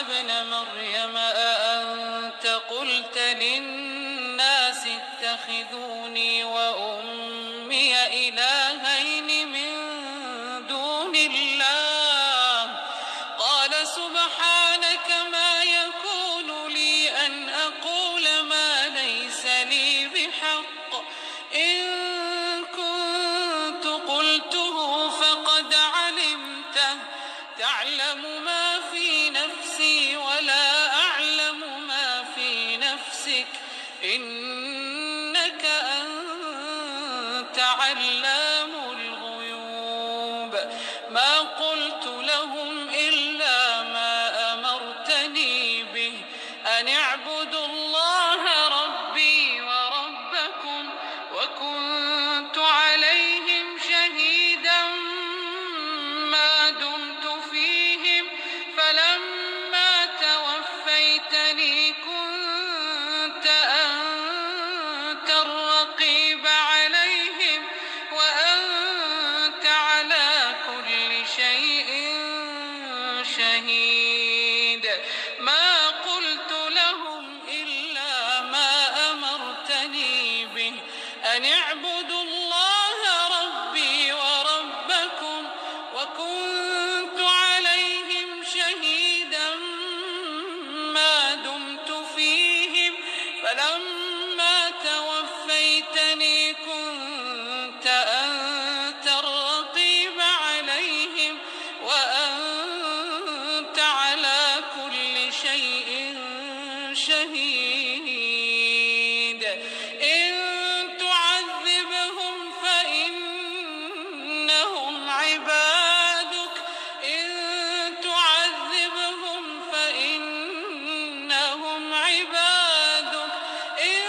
ابن مريم أأنت قلت للناس اتخذوني وأمي إلهين من دون الله قال سبحانك ما يكون لي أن أقول ما ليس لي بحق إن كنت قلته فقد علمته تعلم ما في نفسي ولا أعلم ما في نفسك إنك أنت علام الغيوب ما قلت لهم إلا ما أمرتني به أن اعبدوا الله ربي وربكم وكنت عليهم شهيدا ما دمت فيهم فلما توفيتني كنت أنت الرقيب عليهم وأنت على كل شيء شهيد ما قلت لهم إلا ما أمرتني به أن اعبدوا الله ربي وربكم وكنت عليهم شهيدا ما دمت فيهم فلما توفيتني كنت أنت الرقيب عليهم وأنت على كل شيء شهيد إن تعذبهم فإنهم عبادك إن تعذبهم فإنهم عبادك إن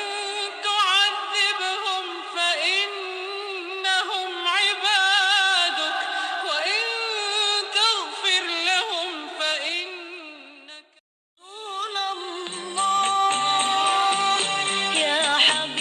تعذبهم فإنهم عبادك وإن تغفر لهم فإنك رسول الله يا حبيبي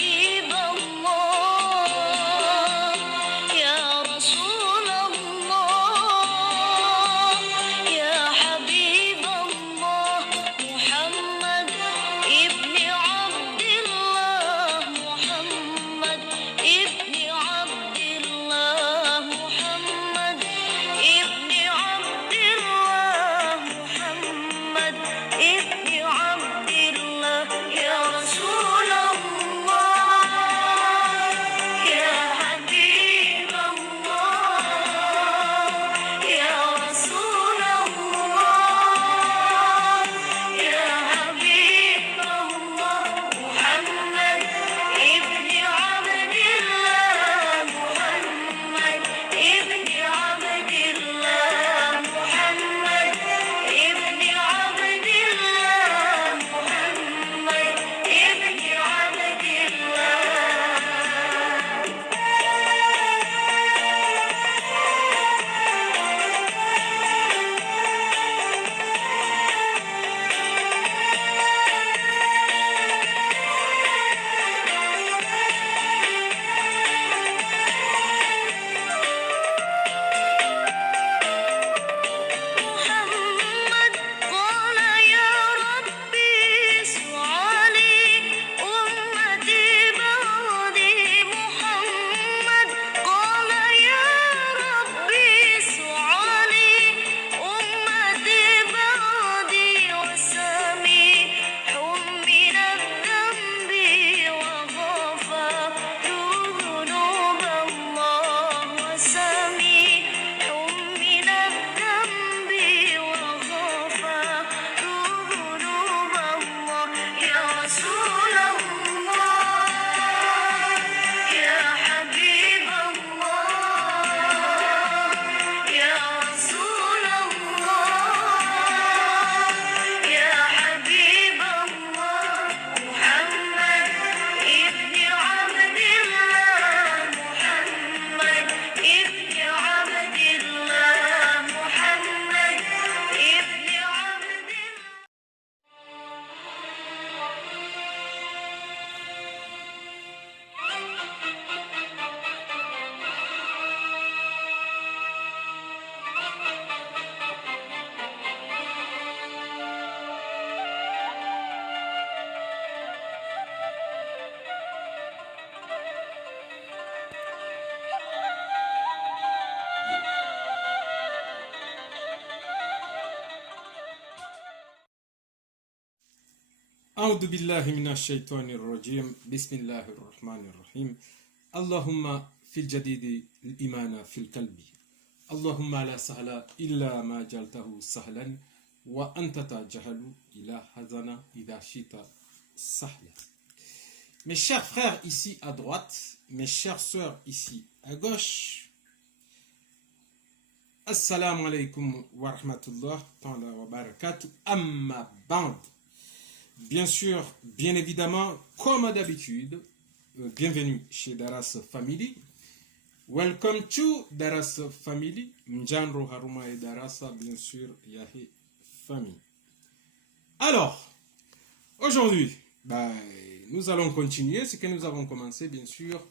أعوذ بالله من الشيطان الرجيم بسم الله الرحمن الرحيم اللهم في الجديد الإيمان في القلب اللهم لا سهل إلا ما جعلته سهلا وأنت تجهل إلى حزن إذا شئت سهلا. Mes chers frères ici à droite, mes chères sœurs ici à gauche, Assalamu alaikum wa rahmatullah wa barakatuh, amma ba'd. Bien sûr, bien évidemment, comme d'habitude, bienvenue chez Daras Family. Welcome to Daras Family. Mjanro Haruma et Darasa, bien sûr, Yahi Family. Alors, aujourd'hui, nous allons continuer ce que nous avons commencé, bien sûr,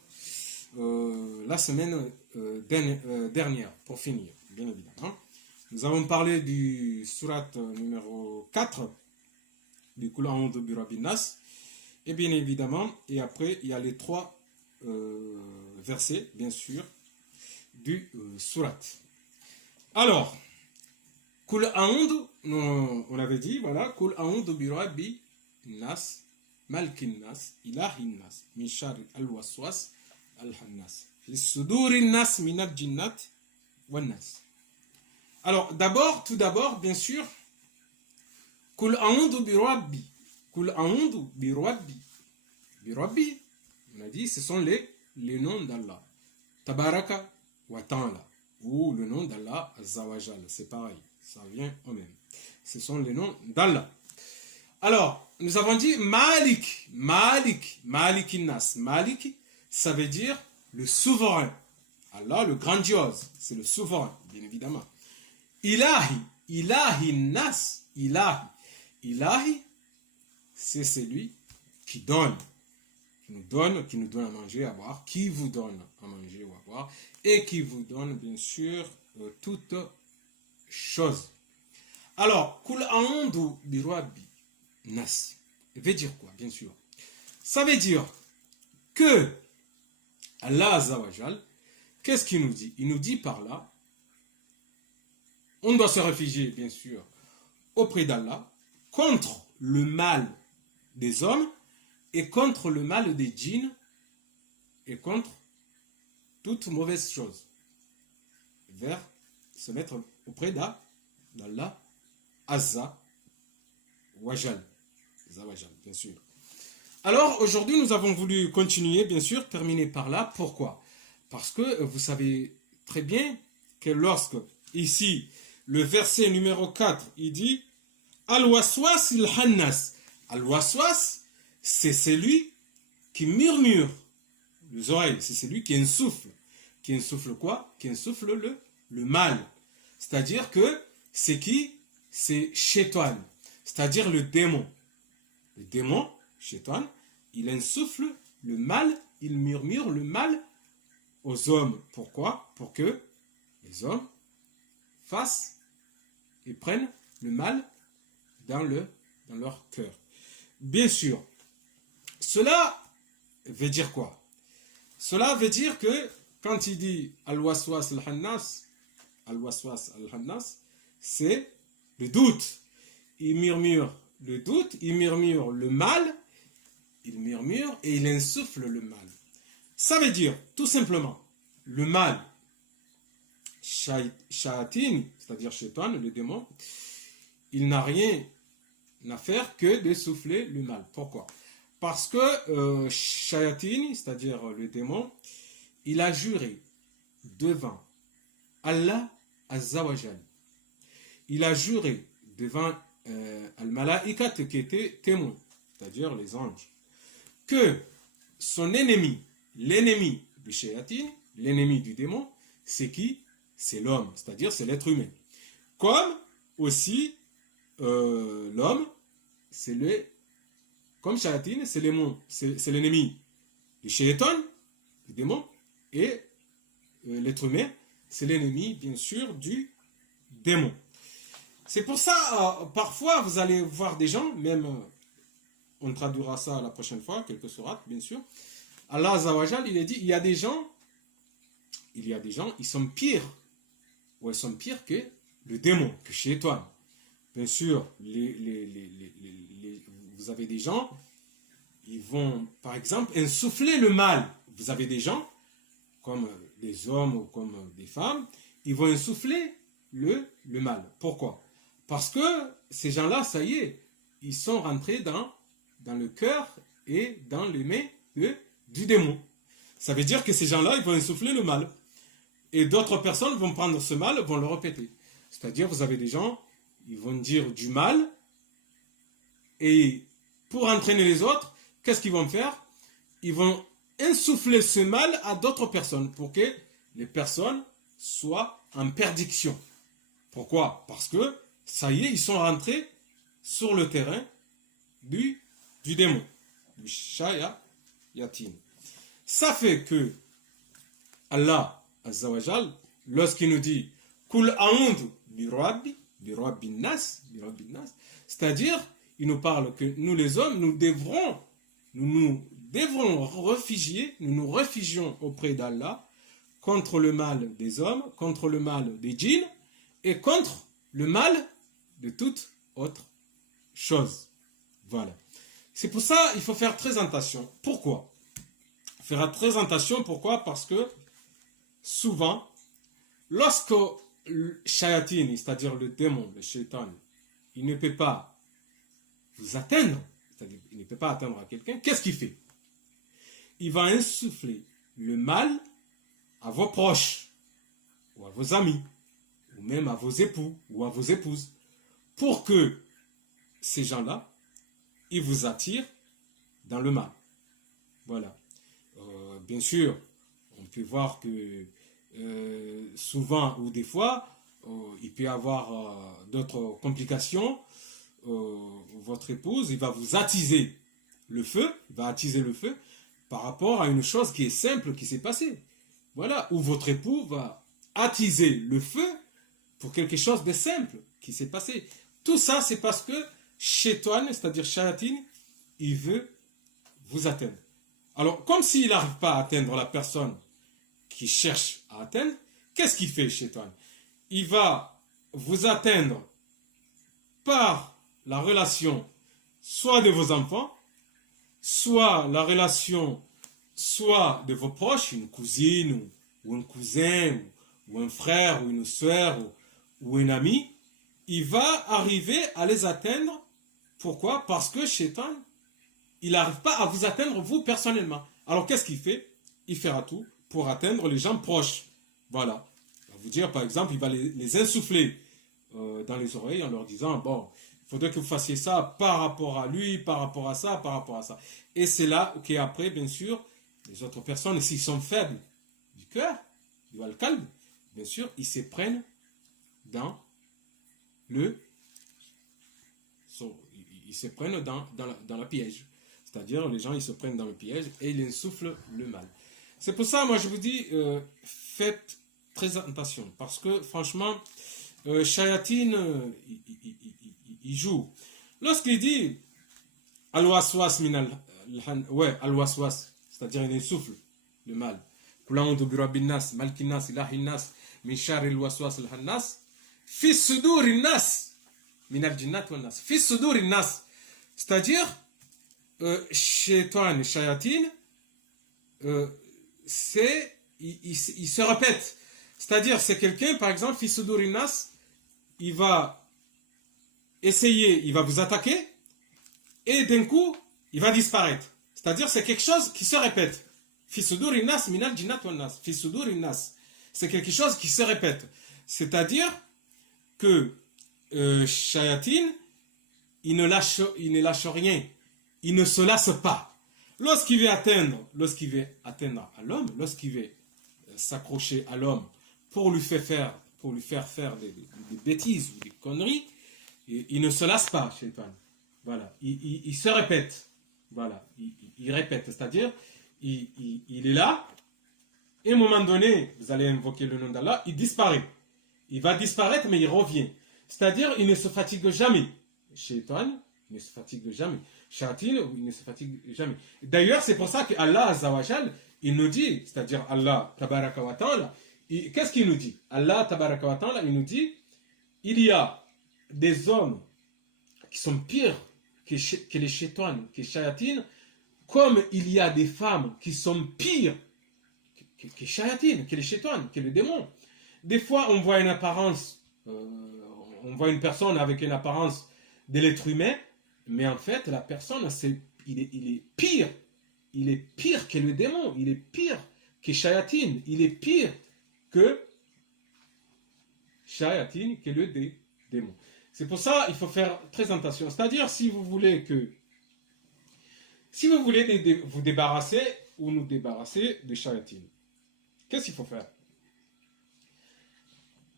la semaine dernière, pour finir, bien évidemment. Nous avons parlé du surat numéro 4, du Kul A'udhu bi Rabbin Nas, et bien évidemment, et après, il y a les trois versets, bien sûr, du surat. Alors, Kul A'udhu, on avait dit, voilà, Kul A'udhu bi Rabbin Nas, Malikin Nas, Ilahin Nas, Min Sharri al-Waswas al-Hannas, Fi Sudurin Nas min al-Jinnat wan Nas. Alors, tout d'abord, bien sûr, Kul a'udhu bi Rabbi. Kul a'udhu bi Rabbi. Bi Rabbi, on a dit, ce sont les noms d'Allah. Tabaraka wa Ta'ala. Ou le nom d'Allah Azawajal. C'est pareil, ça vient au même. Ce sont les noms d'Allah. Alors, nous avons dit Malik. Malik. Malikinas. Malik, ça veut dire le souverain. Allah, le grandiose. C'est le souverain, bien évidemment. Ilahi. Ilahi Nas. Ilahi. Ilahi, c'est celui qui donne, qui nous donne à manger, à boire, qui vous donne à manger ou à boire, et qui vous donne, bien sûr, toutes choses. Alors, Kul a'udhu bi Rabbi Nas, veut dire quoi, bien sûr? Ça veut dire que Allah Azawajal, qu'est-ce qu'il nous dit? Il nous dit par là, on doit se réfugier, bien sûr, auprès d'Allah, contre le mal des hommes et contre le mal des djinns et contre toute mauvaise chose. Vers se mettre auprès d'Allah Azza Wajal. Bien sûr. Alors aujourd'hui nous avons voulu continuer, bien sûr, terminer par là. Pourquoi? Parce que vous savez très bien que lorsque ici le verset numéro 4 il dit Al-Waswas il-Hannas. Al-Waswas, c'est celui qui murmure les oreilles, c'est celui qui insuffle. Qui insuffle quoi? Qui insuffle le mal. C'est-à-dire que c'est qui? C'est Shaitan, c'est-à-dire le démon. Le démon, Shaitan, il insuffle le mal, il murmure le mal aux hommes. Pourquoi? Pour que les hommes fassent et prennent le mal dans leur cœur. Bien sûr, cela veut dire quoi? Cela veut dire que quand il dit Al-Waswas al-Hannas, Al-Waswas al-Hannas, c'est le doute. Il murmure le doute, il murmure le mal, il murmure et il insuffle le mal. Ça veut dire, tout simplement, le mal, Shayatin, c'est-à-dire Shaitan, le démon, il n'a rien à faire que de souffler le mal. Pourquoi? Parce que Shayatin, c'est-à-dire le démon, il a juré devant Allah Azzawajal. Il a juré devant Al-Mala'ikat qui était témoin, c'est-à-dire les anges, que son ennemi, l'ennemi du Shayatin, l'ennemi du démon, c'est qui? C'est l'homme, c'est-à-dire c'est l'être humain. Comme aussi l'homme, c'est comme Shayatin, c'est l'ennemi du Shaitan, du démon, et l'être humain, c'est l'ennemi, bien sûr, du démon. C'est pour ça, parfois, vous allez voir des gens, même, on traduira ça la prochaine fois, quelques sourates, bien sûr. Allah Azawajal, il a dit, il y a des gens, ils sont pires, ou ils sont pires que le démon, que Shaitan. Bien sûr, vous vous avez des gens, ils vont, par exemple, insuffler le mal. Vous avez des gens, comme des hommes ou comme des femmes, ils vont insuffler le mal. Pourquoi? Parce que ces gens-là, ça y est, ils sont rentrés dans le cœur et dans les mains du démon. Ça veut dire que ces gens-là, ils vont insuffler le mal. Et d'autres personnes vont prendre ce mal, vont le répéter. C'est-à-dire, vous avez des gens, ils vont dire du mal, et pour entraîner les autres, qu'est-ce qu'ils vont faire? Ils vont insuffler ce mal à d'autres personnes pour que les personnes soient en perdition. Pourquoi? Parce que, ça y est, ils sont rentrés sur le terrain du démon, du shayatin. Ça fait que Allah, Azza wa Jal, lorsqu'il nous dit Kul a'udhu bi rabbin nas, c'est-à-dire, il nous parle que nous les hommes, nous nous réfugions auprès d'Allah contre le mal des hommes, contre le mal des djinns et contre le mal de toute autre chose. Voilà. C'est pour ça qu'il faut faire très attention. Pourquoi? Faire très attention, pourquoi? Parce que souvent, lorsque le shayatin, c'est-à-dire le démon, le shaitan, il ne peut pas vous atteindre, c'est-à-dire il ne peut pas atteindre à quelqu'un, qu'est-ce qu'il fait? Il va insuffler le mal à vos proches, ou à vos amis, ou même à vos époux, ou à vos épouses, pour que ces gens-là, ils vous attirent dans le mal. Voilà. Bien sûr, on peut voir que souvent ou des fois, il peut y avoir d'autres complications. Votre épouse, il va vous attiser le feu, par rapport à une chose qui est simple qui s'est passée. Voilà, ou votre époux va attiser le feu pour quelque chose de simple qui s'est passé. Tout ça, c'est parce que Shaitan, c'est-à-dire Shayatin, il veut vous atteindre. Alors, comme s'il n'arrive pas à atteindre la personne qui cherche à atteindre, qu'est-ce qu'il fait, Shaitan? Il va vous atteindre par la relation soit de vos enfants, soit la relation soit de vos proches, une cousine ou un cousin, ou un frère ou une soeur ou un ami, il va arriver à les atteindre. Pourquoi? Parce que Shaitan, il n'arrive pas à vous atteindre vous personnellement. Alors qu'est-ce qu'il fait? Il fera tout pour atteindre les gens proches. Voilà. Il va vous dire, par exemple, il va les insuffler dans les oreilles en leur disant, bon, il faudrait que vous fassiez ça par rapport à lui, par rapport à ça, par rapport à ça. Et c'est là qu'après, bien sûr, les autres personnes, s'ils sont faibles du cœur, du al-qalb, bien sûr, ils se prennent dans la piège. C'est-à-dire, les gens, ils se prennent dans le piège et ils insufflent le mal. C'est pour ça, moi, je vous dis, faites très attention. Parce que, franchement, Shayatin, il joue. Lorsqu'il dit Al-Waswas minal, Al-Waswas, c'est-à-dire il insuffle le mal. Kulaoudu bi rabbin nas, malkin nas, ilahin nas, min sharri al-waswas al-hannas, fi sudurin nas, minal jinnat wal nas. Fi sudurin nas, c'est-à-dire Shaitan, Shayatin, il se répète. C'est-à-dire, c'est quelqu'un, par exemple, fi sudurin nas, il va essayer, il va vous attaquer, et d'un coup, il va disparaître. C'est-à-dire, c'est quelque chose qui se répète. Fi sudurin nas minal jinnat wal nas. Fi sudurin nas. C'est quelque chose qui se répète. C'est-à-dire que Shayatin, il ne lâche rien. Il ne se lasse pas. Lorsqu'il veut atteindre à l'homme, lorsqu'il veut s'accrocher à l'homme pour lui faire faire des bêtises ou des conneries, il ne se lasse pas, Shaitan. Voilà. Il se répète. Voilà. Il répète. C'est-à-dire, il est là, et à un moment donné, vous allez invoquer le nom d'Allah, il disparaît. Il va disparaître, mais il revient. C'est-à-dire, il ne se fatigue jamais. Shaitan, il ne se fatigue jamais. Shayatin, il ne se fatigue jamais. D'ailleurs, c'est pour ça que Allah Azza wa Jal, il nous dit, c'est-à-dire Allah Tabaraka wa Ta'ala, qu'est-ce qu'il nous dit? Allah Tabaraka wa Ta'ala, il nous dit, il y a des hommes qui sont pires que les shaitans, que les shayatines, comme il y a des femmes qui sont pires que les shayatines, que les shaitans, que les démons. Des fois, on voit une apparence, on voit une personne avec une apparence de l'être humain, mais en fait, la personne, il est pire. Il est pire que le démon, il est pire que shayatine, il est pire que shayatine, que le démon. C'est pour ça qu'il faut faire très attention. C'est-à-dire, si vous voulez vous débarrasser ou nous débarrasser de shayatine, qu'est-ce qu'il faut faire?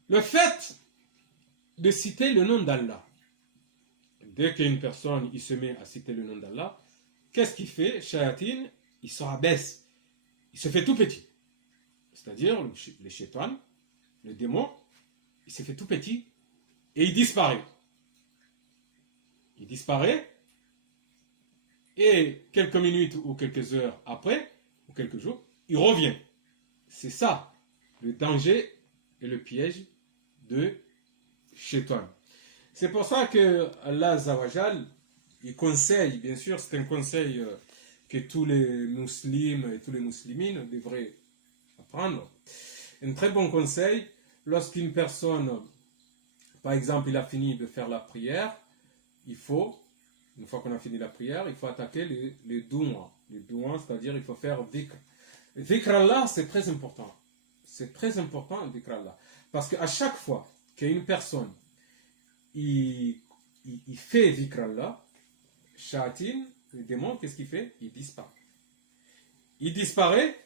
Le fait de citer le nom d'Allah, dès qu'une personne il se met à citer le nom d'Allah, qu'est-ce qu'il fait? Shayatine, il se rabaisse, il se fait tout petit. C'est-à-dire, le shaitan, le démon, il se fait tout petit et il disparaît. Il disparaît et quelques minutes ou quelques heures après, ou quelques jours, il revient. C'est ça, le danger et le piège de shaitan. C'est pour ça que Allah Azawajal, il conseille, bien sûr, c'est un conseil que tous les musulmans et tous les musulmines devraient apprendre. Un très bon conseil, lorsqu'une personne, par exemple, il a fini de faire la prière, il faut, une fois qu'on a fini la prière, il faut attaquer les douans. Les douans, c'est-à-dire il faut faire dhikr. Dhikr Allah, c'est très important. C'est très important, dhikr Allah. Parce qu'à chaque fois qu'une personne il fait dhikr Allah, Shayatin, le démon, qu'est-ce qu'il fait? Il disparaît. Il disparaît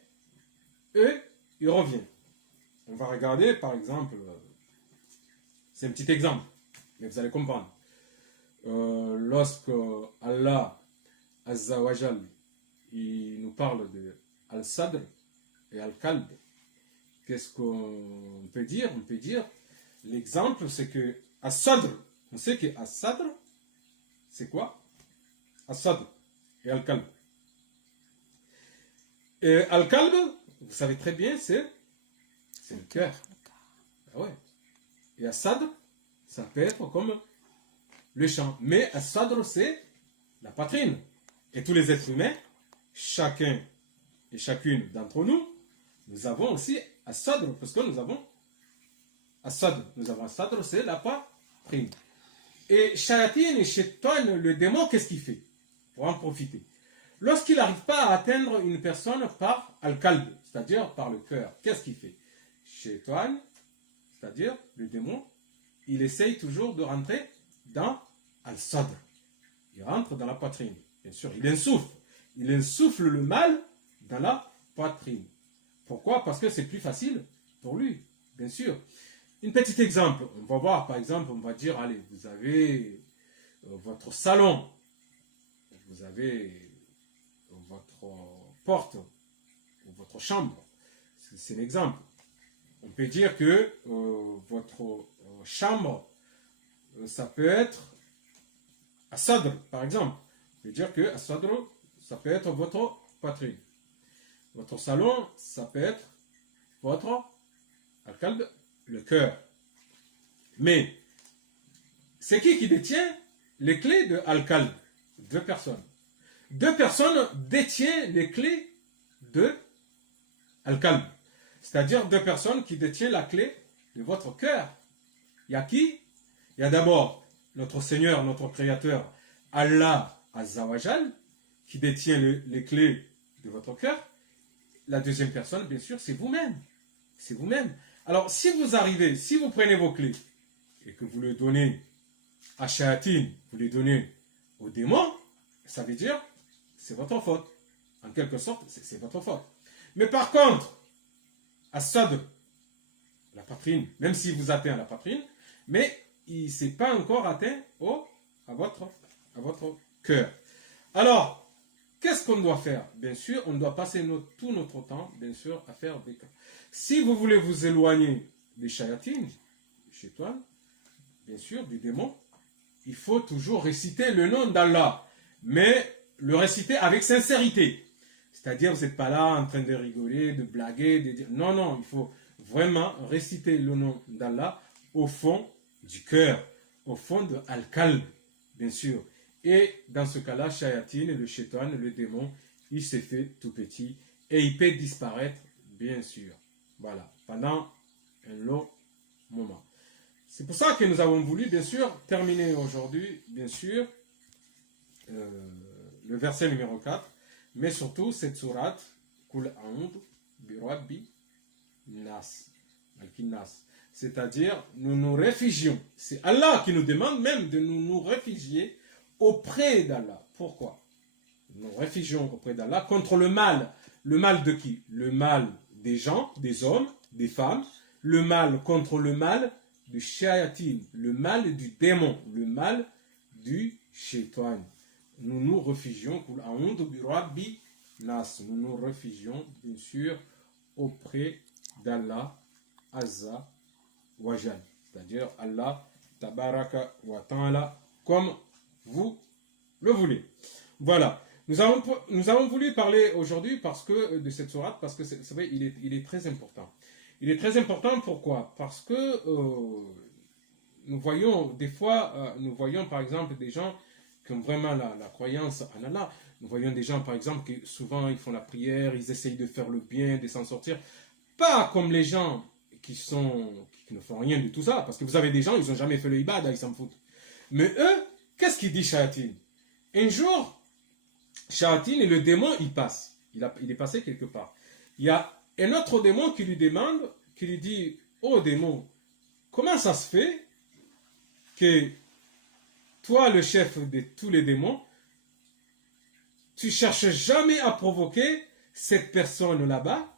et il revient. On va regarder, par exemple, c'est un petit exemple, mais vous allez comprendre. Lorsque Allah Azza wa Jal, il nous parle de Al-Sadr et Al-Kalb, qu'est-ce qu'on peut dire? On peut dire, l'exemple, c'est que As-Sadr, on sait que As-Sadr, c'est quoi? As-Sadr et Al-Kalb. Et Al-Kalb, vous savez très bien, c'est le cœur. Ah ouais. Et As-Sadr, ça peut être comme le champ. Mais As-Sadr, c'est la poitrine. Et tous les êtres humains, chacun et chacune d'entre nous, nous avons aussi As-Sadr, parce que nous avons As-Sadr. Nous avons As-Sadr, c'est la poitrine. Et Shayatin et Shaitan, le démon, qu'est-ce qu'il fait? Pour en profiter. Lorsqu'il n'arrive pas à atteindre une personne par Al-Kalb, c'est-à-dire par le cœur, qu'est-ce qu'il fait? Shaitan, c'est-à-dire le démon, il essaye toujours de rentrer dans Al-Sadr. Il rentre dans la poitrine. Bien sûr, il insuffle. Il insuffle le mal dans la poitrine. Pourquoi? Parce que c'est plus facile pour lui, bien sûr. Un petit exemple. On va voir, par exemple, on va dire, allez, vous avez votre salon. Vous avez votre porte ou votre chambre. C'est l'exemple. On peut dire que votre chambre, ça peut être As-Sadr, par exemple. On peut dire que As-Sadr, ça peut être votre poitrine. Votre salon, ça peut être votre Al-Kalb, le cœur. Mais c'est qui détient les clés de Al-Kalb? Deux personnes. Deux personnes détiennent les clés de Al-Kalb. C'est-à-dire deux personnes qui détiennent la clé de votre cœur. Il y a qui? Il y a d'abord notre Seigneur, notre Créateur, Allah Azza wa Jal, qui détient les clés de votre cœur. La deuxième personne, bien sûr, c'est vous-même. C'est vous-même. Alors, si vous arrivez, si vous prenez vos clés et que vous les donnez à Shayatin, vous les donnez au démon, ça veut dire c'est votre faute. En quelque sorte, c'est votre faute. Mais par contre, à Sadr, la poitrine, même si vous atteint la poitrine, mais il ne s'est pas encore atteint à votre cœur. Alors, qu'est-ce qu'on doit faire? Bien sûr, on doit passer tout notre temps, bien sûr, à faire des cas. Si vous voulez vous éloigner des Shayatin, chez toi, bien sûr, du démon, il faut toujours réciter le nom d'Allah, mais le réciter avec sincérité. C'est-à-dire, vous n'êtes pas là en train de rigoler, de blaguer, de dire... Non, non, il faut vraiment réciter le nom d'Allah au fond du cœur, au fond de Al-Kalb, bien sûr. Et dans ce cas-là, Shayatin, le shaitan, le démon, il s'est fait tout petit et il peut disparaître, bien sûr. Voilà, pendant un long moment. C'est pour ça que nous avons voulu, bien sûr, terminer aujourd'hui, bien sûr, le verset numéro 4, mais surtout cette sourate, Kul A'udhu bi Rabbi Nas, Al-Nas. C'est-à-dire, nous nous réfugions. C'est Allah qui nous demande même de nous réfugier auprès d'Allah. Pourquoi? Nous nous réfugions auprès d'Allah contre le mal. Le mal de qui? Le mal des gens, des hommes, des femmes. Le mal contre le mal du shayatin. Le mal du démon. Le mal du shaitan. Nous nous réfugions, nous nous réfugions, bien sûr, auprès d'Allah Azza wa Jal. C'est-à-dire Allah Tabaraka wa Ta'ala, comme vous le voulez. Voilà. Nous avons voulu parler aujourd'hui de cette sourate, parce que c'est vrai, il est très important. Il est très important, pourquoi? Parce que nous voyons des fois, nous voyons par exemple des gens qui ont vraiment la croyance en Allah. Nous voyons des gens par exemple qui souvent ils font la prière, ils essayent de faire le bien, de s'en sortir. Pas comme les gens qui ne font rien de tout ça, parce que vous avez des gens, ils n'ont jamais fait le ibad, ils s'en foutent. Mais eux, qu'est-ce qu'ils disent Shayatin? Un jour, Shayatin et le démon, il passe. Il est passé quelque part. Il y a un autre démon qui lui demande, qui lui dit, oh démon, comment ça se fait que toi, le chef de tous les démons, tu cherches jamais à provoquer cette personne là-bas,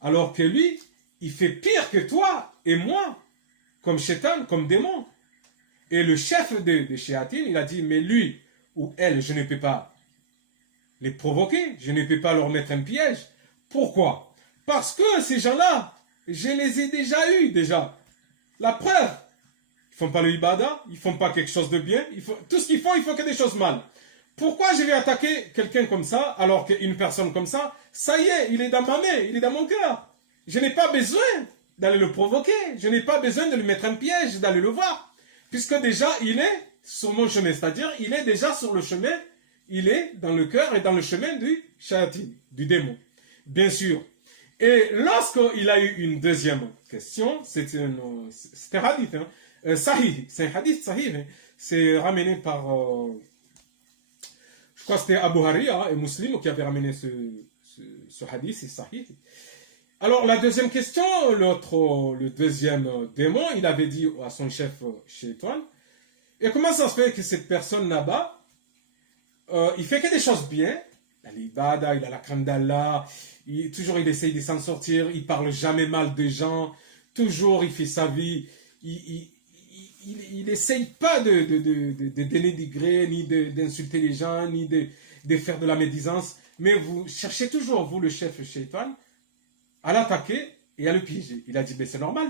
alors que lui, il fait pire que toi et moi, comme shaitan, comme démon. Et le chef de Shayatin, il a dit, mais lui ou elle, je ne peux pas les provoquer, je ne peux pas leur mettre un piège. Pourquoi? Parce que ces gens-là, je les ai déjà eus, déjà. La preuve, ils font pas le ibada, ils font pas quelque chose de bien, tout ce qu'ils font, ils font que des choses mal. Pourquoi je vais attaquer quelqu'un comme ça, alors qu'une personne comme ça, ça y est, il est dans ma main, il est dans mon cœur. Je n'ai pas besoin d'aller le provoquer, je n'ai pas besoin de lui mettre un piège, d'aller le voir. Puisque déjà, il est sur mon chemin, c'est-à-dire, il est déjà sur le chemin, il est dans le cœur et dans le chemin du shayatin, du démon. Bien sûr. Et lorsqu'il a eu une deuxième question, c'est un hadith, hein, sahih, c'est un hadith sahih, hein, c'est ramené par, je crois que c'était Abu Huraira et Muslim qui avait ramené ce hadith, c'est sahih. Alors la deuxième question, le deuxième démon, il avait dit à son chef Shaitan, et comment ça se fait que cette personne là-bas, il fait que des choses bien, il a l'ibada, il a la crainte d'Allah, toujours il essaye de s'en sortir, il parle jamais mal des gens, toujours il fait sa vie, il essaye pas de dénigrer, ni d'insulter les gens, ni de faire de la médisance, mais vous cherchez toujours, vous le chef Shaitan, à l'attaquer et à le piéger. Il a dit, mais c'est normal.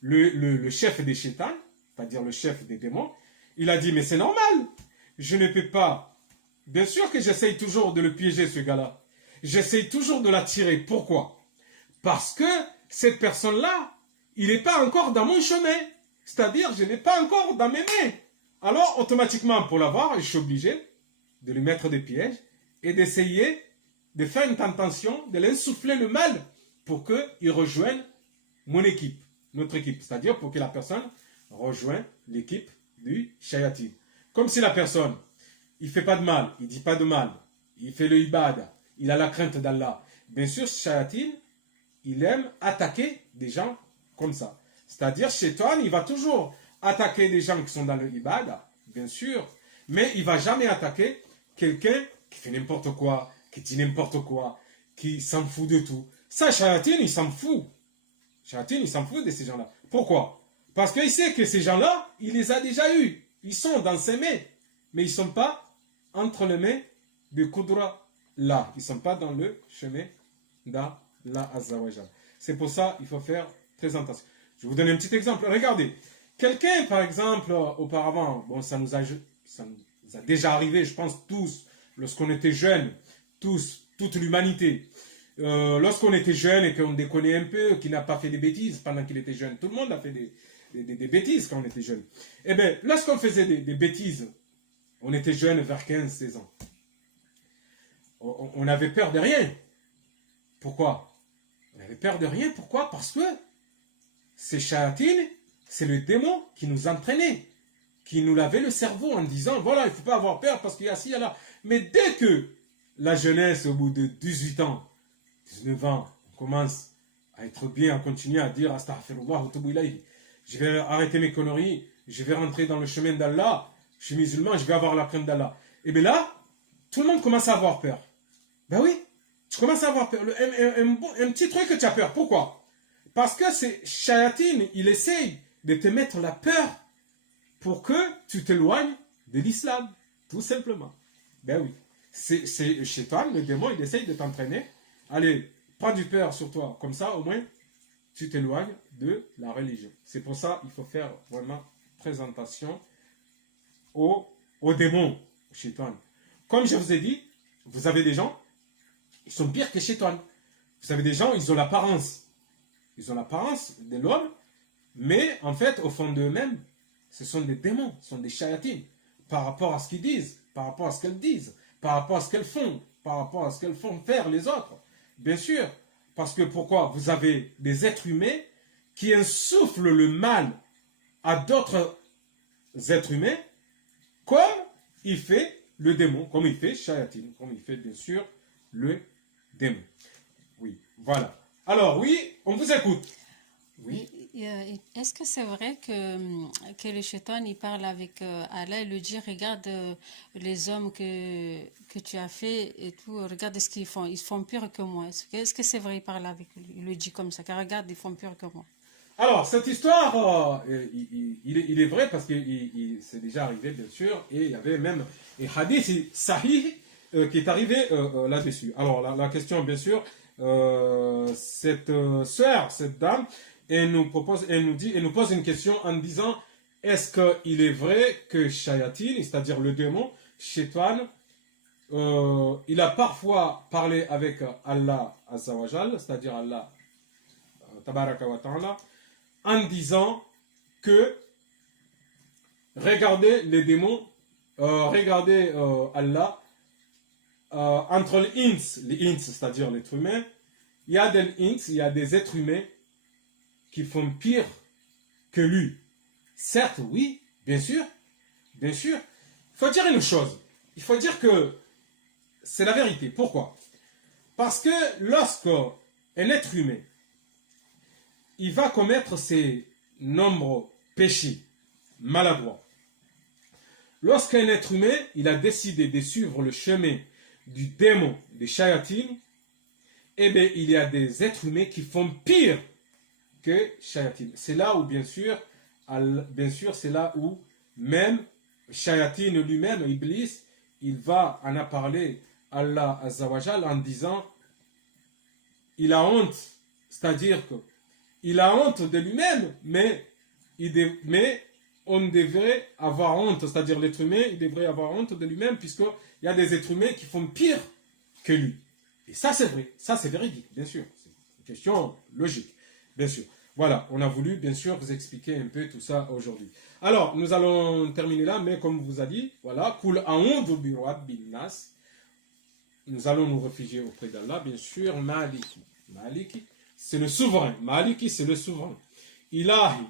Le chef des Shaitan, c'est-à-dire le chef des démons, il a dit, mais c'est normal. Je ne peux pas. Bien sûr que j'essaye toujours de le piéger, ce gars-là. J'essaye toujours de l'attirer. Pourquoi? Parce que cette personne-là, il n'est pas encore dans mon chemin. C'est-à-dire, je n'ai pas encore dans mes mains. Alors, automatiquement, pour l'avoir, je suis obligé de lui mettre des pièges et d'essayer de faire une tentation, de l'insuffler le mal pour qu'il rejoigne mon équipe, notre équipe. C'est-à-dire pour que la personne rejoigne l'équipe du shayatin. Comme si la personne, il ne fait pas de mal, il ne dit pas de mal, il fait le ibada, il a la crainte d'Allah. Bien sûr, shayatin, il aime attaquer des gens comme ça. C'est-à-dire, shaitan, il va toujours attaquer des gens qui sont dans le ibada, bien sûr, mais il ne va jamais attaquer quelqu'un qui fait n'importe quoi, qui dit n'importe quoi, qui s'en fout de tout. Ça, Shayatin, il s'en fout. Shayatin, il s'en fout de ces gens-là. Pourquoi? Parce qu'il sait que ces gens-là, il les a déjà eus. Ils sont dans ses mains. Mais ils ne sont pas entre les mains de Qudra là. Ils ne sont pas dans le chemin d'Allah Azza wa Jal. C'est pour ça qu'il faut faire très attention. Je vais vous donner un petit exemple. Regardez. Quelqu'un, par exemple, auparavant, bon, ça nous a déjà arrivé, je pense, tous, lorsqu'on était jeunes, toute l'humanité. Lorsqu'on était jeune et qu'on déconnait un peu, qui n'a pas fait des bêtises pendant qu'il était jeune. Tout le monde a fait des bêtises quand on était jeune. Eh bien, lorsqu'on faisait des bêtises, on était jeunes vers 15-16 ans. On avait peur de rien. Pourquoi? On avait peur de rien. Pourquoi? Parce que ces shayatines, c'est le démon qui nous entraînait, qui nous lavait le cerveau en disant, voilà, il ne faut pas avoir peur parce qu'il y a ci, il y a là. Mais dès que la jeunesse, au bout de 18 ans, 19 ans, on commence à être bien, à continuer à dire, astaghfirullah, je vais arrêter mes conneries, je vais rentrer dans le chemin d'Allah, je suis musulman, je vais avoir la crainte d'Allah. Et bien là, tout le monde commence à avoir peur. Ben oui, tu commences à avoir peur. Un petit truc que tu as peur. Pourquoi? Parce que c'est Shayatin, il essaye de te mettre la peur pour que tu t'éloignes de l'islam. Tout simplement. Ben oui. C'est chez toi, le démon, il essaye de t'entraîner. Allez, prends du peur sur toi. Comme ça, au moins, tu t'éloignes de la religion. C'est pour ça qu'il faut faire vraiment très attention aux démons, chez toi. Comme je vous ai dit, vous avez des gens, ils sont pires que chez toi. Vous avez des gens, ils ont l'apparence. Ils ont l'apparence de l'homme, mais en fait, au fond d'eux-mêmes, ce sont des démons, ce sont des shayatines. Par rapport à ce qu'ils disent, par rapport à ce qu'elles disent, par rapport à ce qu'elles font, par rapport à ce qu'elles font faire les autres. Bien sûr, parce que pourquoi? Vous avez des êtres humains qui insufflent le mal à d'autres êtres humains, comme il fait le démon, comme il fait Shayatin, comme il fait bien sûr le démon. Oui, voilà. Alors oui, on vous écoute. Oui. Est-ce que c'est vrai que le shaitan il parle avec Allah et lui dit regarde les hommes que tu as fait et tout, regarde ce qu'ils font pire que moi. Est-ce que c'est vrai il parle avec lui, il lui dit comme ça, car regarde ils font pire que moi. Alors cette histoire, il est vrai parce que c'est déjà arrivé bien sûr et il y avait même un hadith sahih qui est arrivé là-dessus. Alors la question bien sûr, cette sœur, cette dame, elle nous pose une question en disant est-ce qu'il est vrai que Shayatin, c'est-à-dire le démon, Shaitan, il a parfois parlé avec Allah Azzawajal, c'est-à-dire Allah Tabaraka wa Ta'ala, en disant que regardez les démons, regardez Allah, entre les ins, c'est-à-dire l'être humain, il y a des ins, il y a des êtres humains qui font pire que lui. Certes, oui, bien sûr. Il faut dire une chose. Il faut dire que c'est la vérité. Pourquoi? Parce que lorsqu'un être humain, il va commettre ses nombreux péchés maladroits, lorsqu'un être humain, il a décidé de suivre le chemin du démon, des shayatines, eh bien, il y a des êtres humains qui font pire que shayatin. C'est là où, bien sûr, c'est là où même shayatin lui-même, Iblis, il va en a parlé Allah Azzawajal en disant il a honte, c'est-à-dire que il a honte de lui-même, mais on devrait avoir honte, c'est-à-dire l'être humain, il devrait avoir honte de lui-même, puisqu'il y a des êtres humains qui font pire que lui. Et ça, c'est vrai, ça, c'est véridique, bien sûr. C'est une question logique, bien sûr. Voilà, on a voulu, bien sûr, vous expliquer un peu tout ça aujourd'hui. Alors, nous allons terminer là, mais comme vous a dit, voilà, Kul a'udhu bi rabbil nas. Nous allons nous réfugier auprès d'Allah, bien sûr, Maliki. Maliki, c'est le souverain. Maliki, c'est le souverain. Ilahi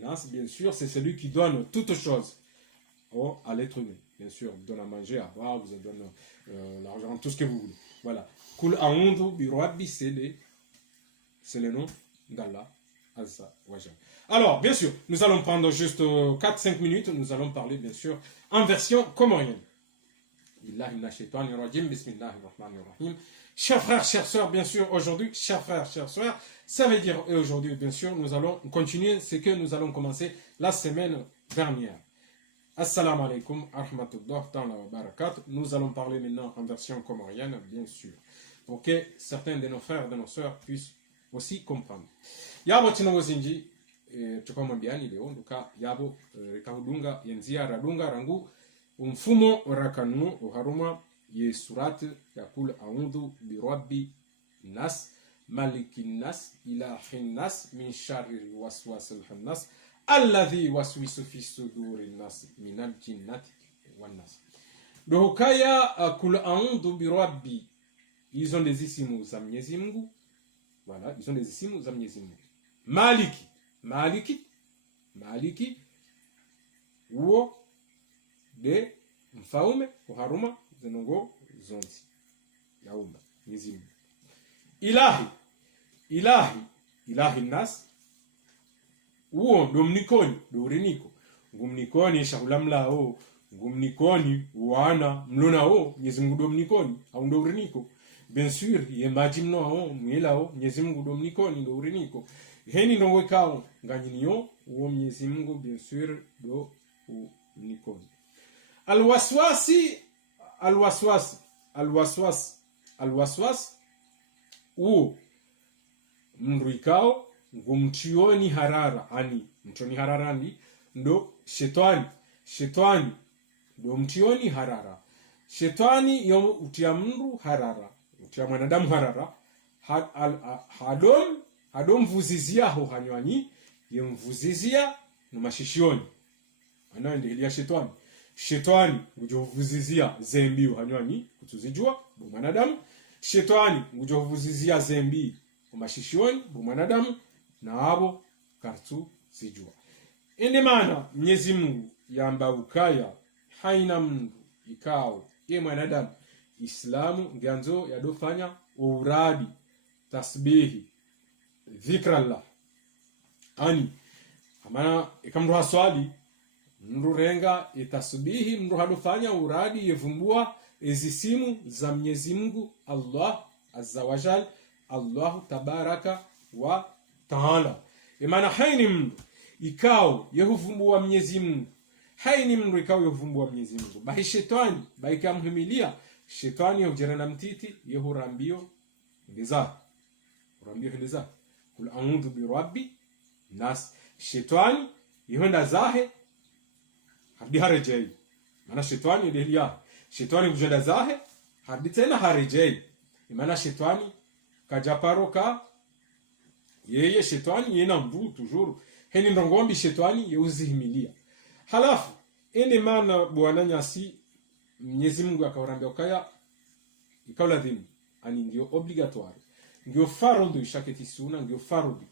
nas, bien sûr, c'est celui qui donne toutes choses à l'être humain. Bien sûr, vous donne à manger, à boire, vous donne l'argent, tout ce que vous voulez. Voilà. Kul a'udhu bi rabbi, c'est le nom d'Allah. Alors, bien sûr, nous allons prendre juste 4-5 minutes, nous allons parler, bien sûr, en version comorienne. Chers frères, chères sœurs, bien sûr, aujourd'hui, chers frères, chères sœurs, ça veut dire, et aujourd'hui, bien sûr, nous allons continuer ce que nous allons commencer la semaine dernière. Assalamu alaikum, rahmatullah, wa barakatuh. Nous allons parler maintenant en version comorienne, bien sûr, pour que certains de nos frères et de nos sœurs puissent aussi comprendre. Yabo chinongozinji, tukoma mbiani leo, nduka yabo kahudunga yenzia radunga rangu, mfumo rakanu uharuma ye surat yakul a'udhu bi rabbi nas malikin nas ilahin nas min sharri waswasil hannas alladhi waswisu fi sudurin nas minal jinnati والناس. Donc haya kul a'udhu bi rabbi, ils ont des isimu za Mwenyezi Mungu. Voilà, ils ont des isimu za Mwenyezi Mungu. Maliki uo de mfaume uharuma zenongo zonzi yaumba Mwenyezi Mungu. Ilahi nas uo ndo mnikoni ndo uriniko ngumnikoni shahulamlao ngumnikoni wana mlonao Mwenyezi Mungu ndo mnikoni au ndo uriniko. Bien sûr yembaji mnoo mwelao Mwenyezi Mungu ndo mnikoni ndo uriniko. Heni ndo wekao nganyinio uo Mwenyezi Mungu bien sûr ndo mnikoni. Alwaswas uo mruikao ngumtioni harara ani mtioni harara ni ndo shetani ndo mtioni harara. Shetani yo utia mndu harara, utia mwanadamu harara. Hadom vuzizia ho hanywanyi yemvuzizia no mashishioni anaendelea shetani ngujovuzizia zembi hanywanyi kutuzijua bo mwanadamu. Shetani ngujovuzizia zembi o mashishioni bo mwanadamu na abo kartu sijua. Ende maana Mwenyezi Mungu yamba ukaya haina mndu ikao ye mwanadamu Islamu nganzo yadofanya uradi tasbihi dhikrallah ani amana ikamro haswali mndu renga itasbihi mndu hadofanya uradi yevumbua ezisimu za Mwenyezi Mungu Allah azza wa jal, Allah tabaraka wa taala. Imana haini mndu ikao yehuvumbua Mwenyezi Mungu, haini mndu ikao yehuvumbua Mwenyezi Mungu bahi shetani baikamhimilia shetani yojera mtiti yehurambio ndiza urambio ndiza kul a'udhu bi rabbi nas. Shetani yehonda zahe hadi harejei, maana shetani ndelia shetani kujenda zahe hadi tena harejei. Maana shetani kajaparoka yeye shetani yena mbu toujours heni ndongombi shetani yeuzihimilia. Halafu ene maana bwana nyasi Mwenyezi Mungu akawarambia ukaya ikaula dhimu ani ndio obligatoire ndio faradhi shaketi suna ndio faradhi.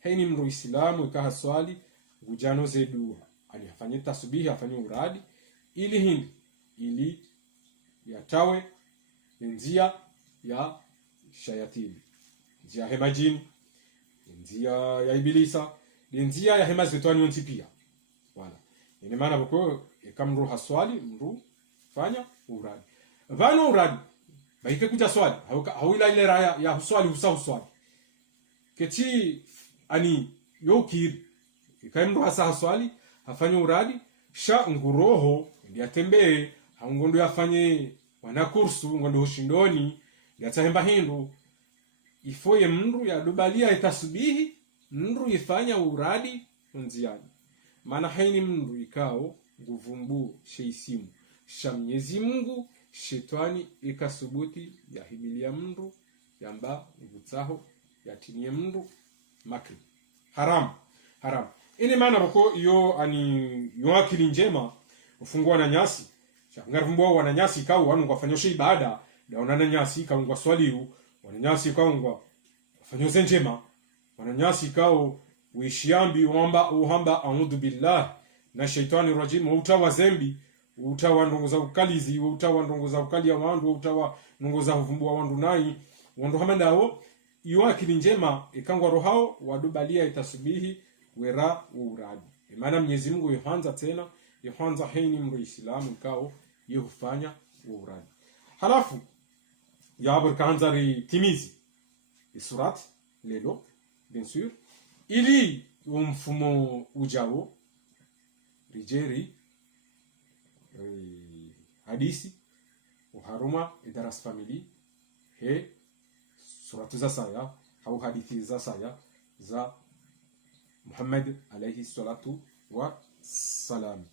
Heni mro Islamu ikaha swali gujano zedua ani afanye tasbihi afanye uradi ili yatawe njia ya shayatini, njia ya hemajini, njia ya ibilisa, njia ya hema zetwani onti pia. Wala ina maana bako kamru haswali mru fanya uradi vano uradi baike kuja swali hawila ile raya ya swali usawali keti ani yokir ikaimru hasa swali afanye uradi sha nguroho ndiye tembee hangondo yafanye wana kursu ngondo ushindoni yatahemba hindu ifoye mndu ya dubalia itasbihi mndu ifanya uradi nziani. Maana haini mndu ikao nguvumbu sheisimu sha Mwenyezi Mungu shetani ikasubuti ya hibilia mndu yamba ngutsaho yatinie mndu makri haram. Ine maana bako yo ani yo akili njema ufungua na nyasi ngarumbwa wana nyasi ikao wanu ngafanyosha ibada daona na nyasi kaungwa swaliu wana nyasi kaungwa fanyoze njema wana nyasi ikao uishiambi uhamba a'udhu billah na shaitani rajim utawa zembi utawa ndongoza ukalizi utawa ndongoza ukali ya wandu utawa ndongoza huvumbua wandu nai wandu hamandao iyo akili njema ikangwa rohao wadubalia itasubihi wera uradi. Maana Mwenyezi Mungu yohanza tena yohanza haini mro Islamu ikao yehufanya uradi. Halafu yabur kanzari timizi surat lelo bien sûr ili umfumo ujao rijeri hadisi uharuma idaras family he suratu za saya au hadithi za saya za Muhammad alayhi salatu wa salam.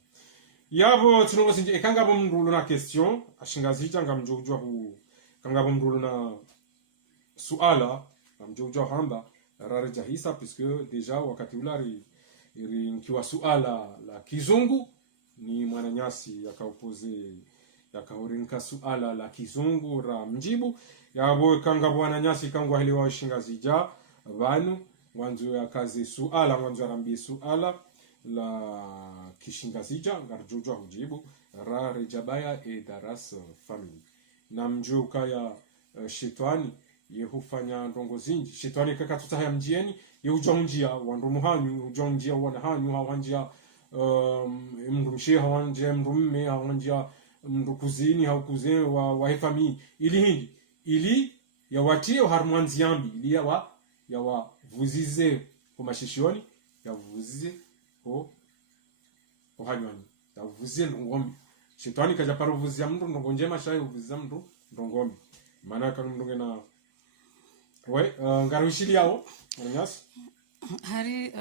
Yabo tunongo sinje ekanga bomrulo na question ashingazija ngamjojwa hu kanga bomrulo na suala ngamjojwa hamba rarja hisa puisque déjà wakati ulari nkiwa suala la kizungu ni mwananyasi yakaurinka suala la kizungu ra mjibu yabo kanga mwananyasi kangwa heliwa shingazija vanu wanzu yakaze suala wanzu arambi suala la kishingazija ngarjujwa hujibu ra rejabaya e daras family na mjuu kaya shetani yehufanya ndongo zinji shetani kakatuta haya mjieni yehujanjia wandumu hanyu ujanjia wana hanyu hawanjia mndu mshe hawanjia mndu mme hawanjia mndu kuzini haukuzini wa hefami ili hindi ili yawatie harmwanzi yambi ili yawa vuzize kwa mashishoni yavuzize kwa hanywani yavuzize ndongombi shetani kaja paruvuzia mndu ndongonjema shayi uvuzia mndu ndongombi maana kama mndu ngena ngarushili yao mwananyasi hari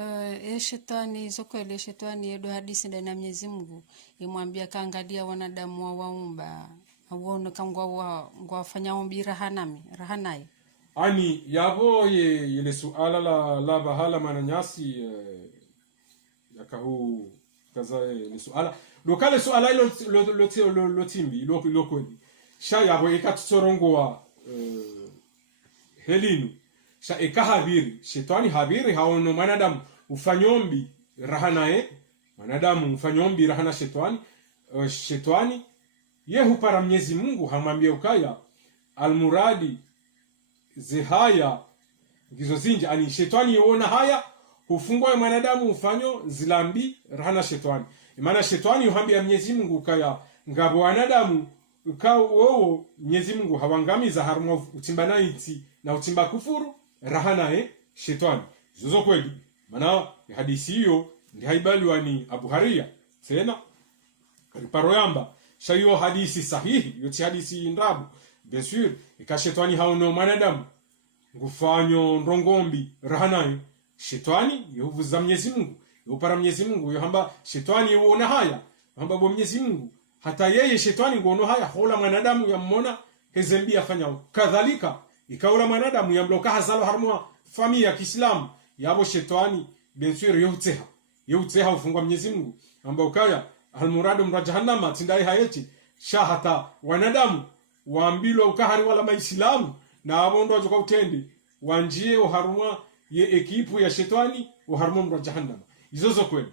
shetani zokwele shetani yedo hadisi ndani ya Mwenyezi Mungu imwambia kaangalia wanadamu wa waumba awone kangwa wafanya ombi rahanai ani yabo yele suala la bahala mwananyasi yakahu kaza ni suala lokale suala lo timbi lo kweli sha yabo ikatsorongoa helinu sha ekahabiri shetani habiri haono mwanadamu ufanyombi rahanae mwanadamu ufanyombi rahana shetani yehu para Mwenyezi Mungu hamwambia ukaya almuradi zihaya gizo zinja ani shetani yona haya hufungwa mwanadamu ufanyo zilambi rahana shetani maana shetani yuhambia Mwenyezi Mungu ukaya ngabo wanadamu ukao Mwenyezi Mungu hawangamiza harmo utimbana iti na utimba kufuru rahana shetani zozo kweli maana hadithi hiyo ndi haibaliwa ni Abu Haria tena riparo yamba shayo hadithi sahihi yote hadithi ndabu bien sûr ikashetani haono mwanadamu ngufanyo ndongombi rahana shetani yovuza Mwenyezi Mungu yopara Mwenyezi Mungu yohamba shetani yuona haya hamba bo Mwenyezi Mungu hata yeye shetani ngono haya hola mwanadamu yamona hezembi afanya kadhalika ikaula mwanadamu yamloka hazalo harmwa familia ya Kiislamu yabo shetani bien sûr yoteha ufungwa Mwenyezi Mungu amba ukaya almuradu mra jahannama tindai hayeti shahata wanadamu waambilo ukahari wala maislamu na abondo ajoka utende wanjie uharumwa ye ekipu ya shetani uharumwa mra jahannama izozo kweli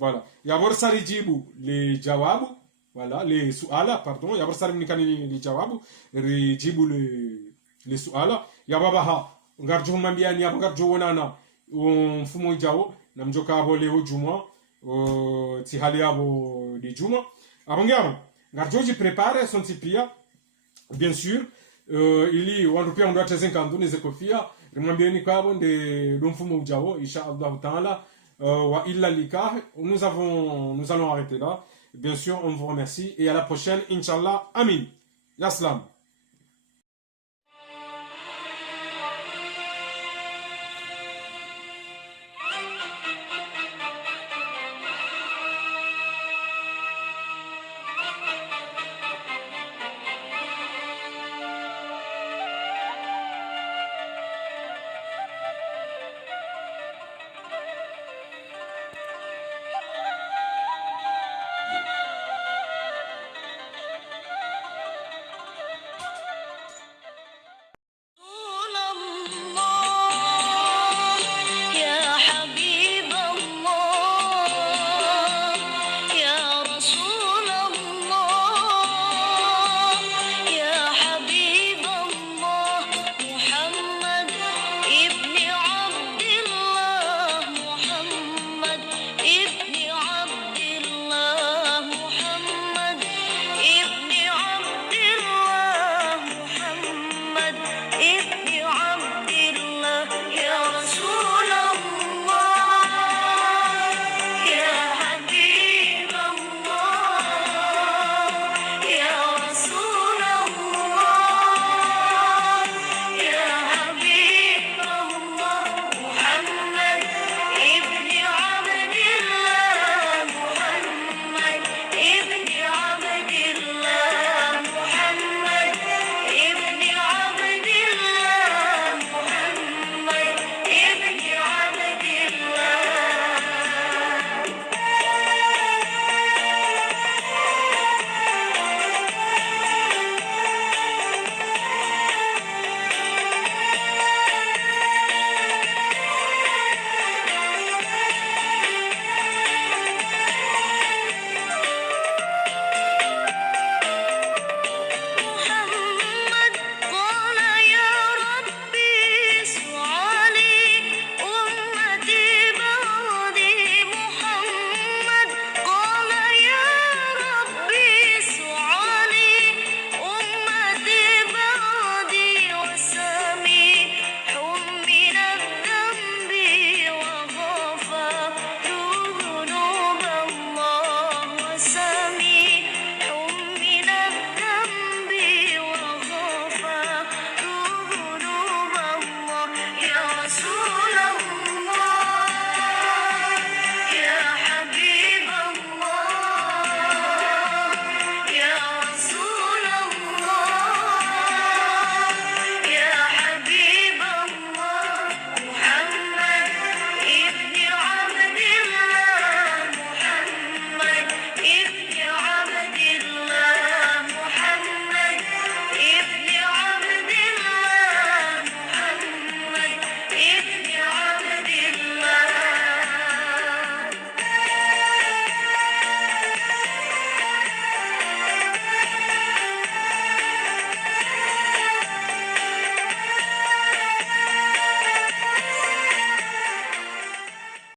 voilà yaborsari jibu le jawabu voilà le suala pardon yaborsari mnikani le jawabu rijibu le suala yababaha ngarjo mambiani yabagarjo wonana mfumo jao na mjoka abo leo juma ti hali abo di juma abongamo ngarjoji prepare son tipia bien sûr ili wanrupia ndo atazenkandu neze kofia rimwambieni kwabo nde mfumo jao insha Allah taala wa illa likah nous allons arrêter là bien sûr on vous remercie et à la prochaine inshallah amin yaslam